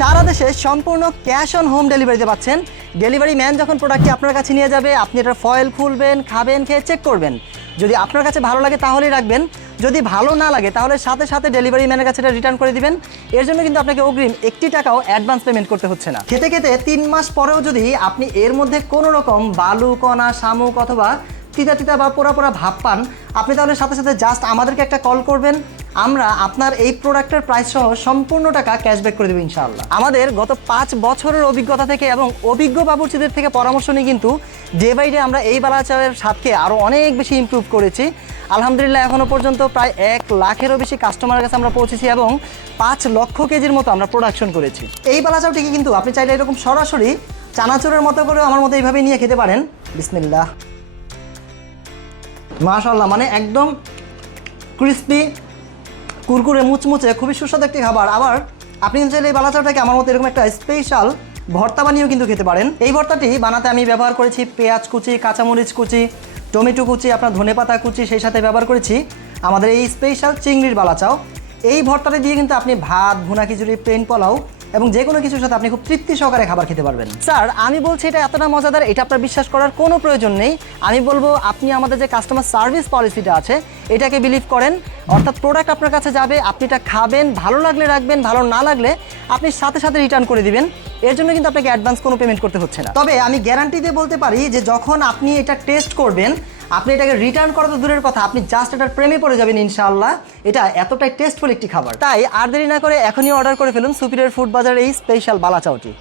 সারা দেশে সম্পূর্ণ cash on home ডেলিভারিতে পাচ্ছেন। ডেলিভারি ম্যান যখন প্রোডাক্টটি আপনার কাছে নিয়ে যাবে, আপনি এটার ফয়েল খুলবেন, খাবেন, খেয়ে চেক করবেন। যদি আপনার কাছে ভালো লাগে তাহলেই রাখবেন। যদি ভালো না লাগে তাহলে সাথে সাথে ডেলিভারি ম্যানের কাছে এটা রিটার্ন করে দিবেন। এর জন্য কিন্তু আপনাকে অগ্রিম একটি টাকাও অ্যাডভান্স পেমেন্ট করতে হচ্ছে না। খেতে খেতে তিন মাস পরেও যদি আপনি এর মধ্যে কোনো রকম বালু, কণা, শামুক অথবা তিতা তিতা বা পোড়া পোড়া ভাব পান, আপনি তাহলে সাথে সাথে জাস্ট আমাদেরকে একটা কল করবেন। আমরা আপনার এই প্রোডাক্টের প্রাইস সহ সম্পূর্ণ টাকা ক্যাশব্যাক করে দেবো ইনশাআল্লাহ। আমাদের গত পাঁচ বছরের অভিজ্ঞতা থেকে এবং অভিজ্ঞ বাবুর্চিদের থেকে পরামর্শ নিয়ে কিন্তু ডে বাই ডে আমরা এই বালাচারের স্বাদকে আরও অনেক বেশি ইমপ্রুভ করেছি। আলহামদুলিল্লাহ এখনও পর্যন্ত প্রায় এক লাখেরও বেশি কাস্টমারের কাছে আমরা পৌঁছেছি এবং পাঁচ লক্ষ কেজির মতো আমরা প্রোডাকশন করেছি। এই বালাচাওটিকে কিন্তু আপনি চাইলে এরকম সরাসরি চানাচুরের মতো করে আমার মতো এইভাবে নিয়ে খেতে পারেন। বিসমিল্লাহ। মাশাল্লাহ মানে একদম ক্রিস্পি কুরকুরে, মুচমুচে, খুবই সুস্বাদু একটি খাবার। আবার আপনি চাইলে এই বালাচাওটাকে আমার মতো এরকম একটা স্পেশাল ভর্তা বানিয়েও কিন্তু খেতে পারেন। এই ভর্তাটি বানাতে আমি ব্যবহার করেছি পেঁয়াজ কুচি, কাঁচামরিচ কুচি, টমেটো কুচি, আপনার ধনেপাতা কুচি, সেই সাথে ব্যবহার করেছি আমাদের এই স্পেশাল চিংড়ির বালাচাও। এই ভর্তাটা দিয়ে কিন্তু আপনি ভাত, ভুনা খিচুড়ি প্লেন পোলাও এবং যে কোনো কিছুর সাথে আপনি খুব তৃপ্তি সহকারে খাবার খেতে পারবেন। স্যার আমি বলছি এটা এতটা মজাদার এটা আপনার বিশ্বাস করার কোনো প্রয়োজন নেই। আমি বলব আপনি আমাদের যে কাস্টমার সার্ভিস পলিসিটা আছে এটাকে বিলিভ করেন। অর্থাৎ প্রোডাক্ট আপনার কাছে যাবে আপনি এটা খাবেন ভালো লাগলে রাখবেন ভালো না লাগলে আপনি সাথে সাথে রিটার্ন করে দিবেন। এর জন্য কিন্তু আপনাকে অ্যাডভান্স কোনো পেমেন্ট করতে হচ্ছে না। তবে আমি গ্যারান্টি দিয়ে বলতে পারি যে যখন আপনি এটা টেস্ট করবেন আপনি এটাকে রিটার্ন করা তো দূরের কথা, আপনি জাস্ট এটার প্রেমে পড়ে যাবেন ইনশাআল্লাহ। এটা এতটাই টেস্টফুল একটি খাবার। তাই আর দেরি না করে এখনই অর্ডার করে ফেলুন সুপিরিয়র ফুড বাজার এই স্পেশাল বালা চাউটি